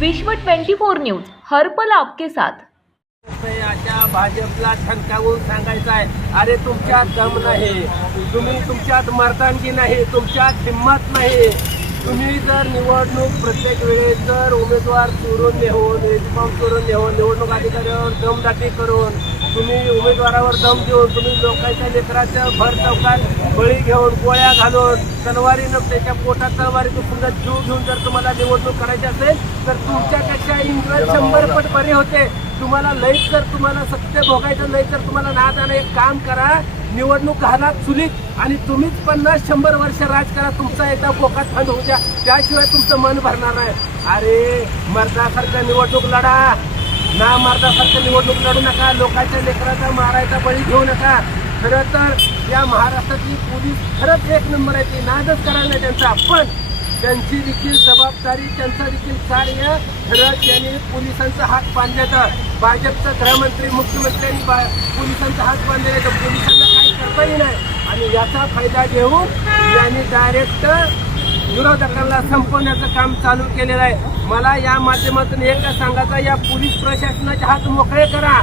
विश्व 24 न्यूज हर पल आपके साथ। अशा भाजपला ठणकावून सांगायचं आहे, अरे तुमच्यात दम नाही, तुम्ही तुमच्यात मर्दानगी नाही, तुमच्यात हिंमत नाही। तुम्ही जर निवडणूक प्रत्येक वेळेस जर उमेदवार चोरून नेऊन निवडणूक अधिकाऱ्यावर दमदाटी करून तुम्ही उमेदवारावर दम देऊन तुम्ही लोकांच्या लेकराचं भर चौकात बळी घेऊन गोळ्या घालून तलवारीनं त्याच्या पोटात तलवारीतून सुद्धा जीव घेऊन जर तुम्हाला निवडणूक करायची असेल तर तुमच्यापेक्षा इंग्रज 100 पट बरे होते। तुम्हाला लईच जर तुम्हाला सत्य भोगायचं नाही तर तुम्हाला ना जाणं एक काम करा, निवडणूक घाला चुलीत आणि तुम्हीच 50-100 वर्ष राज करा, तुमचा एकदा बोकात थंड होऊ द्या, त्याशिवाय तुमचं मन भरणार नाही। अरे मर्दासारखं निवडणूक लढा, ना मर्दासारखं निवडणूक लढू नका, लोकांच्या लेकराचा मारायचा बळी घेऊ नका। खरं तर या महाराष्ट्रातली पोलीस खरंच एक नंबर आहे, ती नादच करायला नाही त्यांचा, पण त्यांची देखील जबाबदारी, त्यांचं देखील कार्य खरंच यांनी पोलिसांचा हात बांधण्याचा, भाजपचा गृहमंत्री मुख्यमंत्र्यांनी पोलिसांचा हात बांधलेला, तर पोलिसांना काही करताही नाही आणि याचा फायदा घेऊन यांनी डायरेक्ट विरोधकांना संपवण्याचं काम चालू केलेलं आहे। मला या माध्यमातून एकदा सांगायचं, या पोलीस प्रशासनाचे हात मोकळे करा,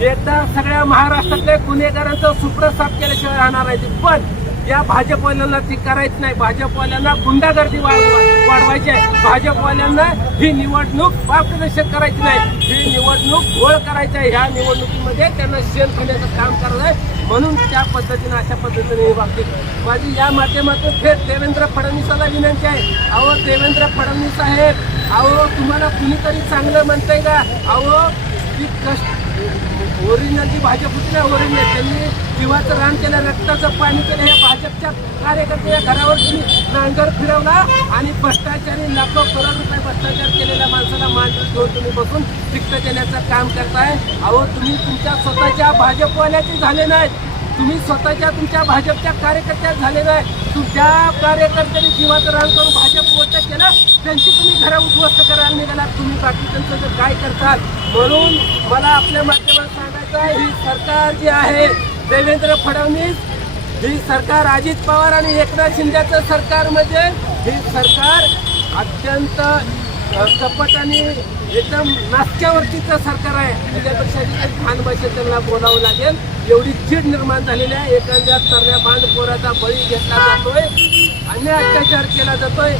एकदा सगळ्या महाराष्ट्रातल्या गुन्हेगारांचं सुप्र साफ केल्याशिवाय राहणार आहे। पण या भाजपवाल्यांना ती करायची नाही, भाजपवाल्यांना गुंडागर्दी वाढवायची आहे, भाजपवाल्यांना ही निवडणूक मार्गदर्शन करायची नाही, ही निवडणूक घोळ करायची आहे। ह्या निवडणुकीमध्ये त्यांना शेण खाण्याचं काम करायचं आहे, म्हणून त्या पद्धतीने अशा पद्धतीने वागतील। माझी या माध्यमातून थेट देवेंद्र फडणवीसाला विनंती आहे, अहो देवेंद्र फडणवीस साहेब, अहो तुम्हाला कुणीतरी चांगलं म्हणतंय का? अहो ती ओरिजिनल जी भाजप होती ना, ओरिजिनल त्यांनी जीवाचं रान केलं, रक्ताचं पाणी केलं, हे भाजपच्या कार्यकर्त्याच्या घरावर तुम्ही नांगर फिरवला आणि भ्रष्टाचारी लाखो करोड रुपये भ्रष्टाचार केलेल्या माणसाला मांडून घेऊन तुम्ही बसून तिक्त देण्याचं काम करताय। अहो तुम्ही तुमच्या स्वतःच्या भाजपवाल्याचे झाले नाहीत, तुम्ही स्वतःच्या तुमच्या भाजपच्या कार्यकर्त्या झाले नाही, तुमच्या कार्यकर्त्यांनी जीवाचं रान करून भाजप वोट केलं, त्यांची तुम्ही घरा उद्ध्वस्त करायला निघाला, तुम्ही बाकीच्यांचं जर काय करताल। म्हणून मला आपल्या माध्यमात सांगायचं आहे, ही सरकार जी आहे देवेंद्र फडणवीस, ही सरकार अजित पवार आणि एकनाथ शिंदेचं सरकार म्हणजे ही सरकार अत्यंत कपट आणि एकदम नाचक्यावरतीचं सरकार आहे। त्याच्यापेक्षा खान भाषेत त्यांना बोलावं लागेल, एवढी चीड निर्माण झालेली आहे। एखाद्या तरण्या बांधपोराचा बळी घेतला जातोय, अन्याय अत्याचार केला जातोय।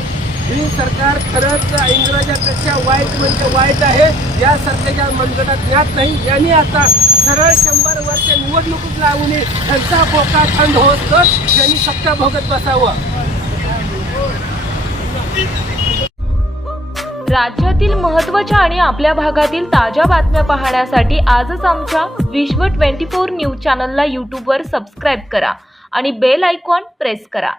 ही सरकार खरंच इंग्रजांपेक्षा वाईट म्हणजे वाईट आहे, या सरकारच्या मनगटात ज्ञात नाही। यांनी आता सरळ 100 वर्ष निवडणुकीत लावून त्यांचा बोका थंड होत त्यांनी सत्ता भोगत बसावं। राज्यातील महत्त्वाच्या आणि आपल्या भागातील ताज्या बातम्या पाहण्यासाठी आजच आमच्या विश्व 24 न्यूज चॅनलला यूट्यूबवर सबस्क्राईब करा आणि बेल आयकॉन प्रेस करा।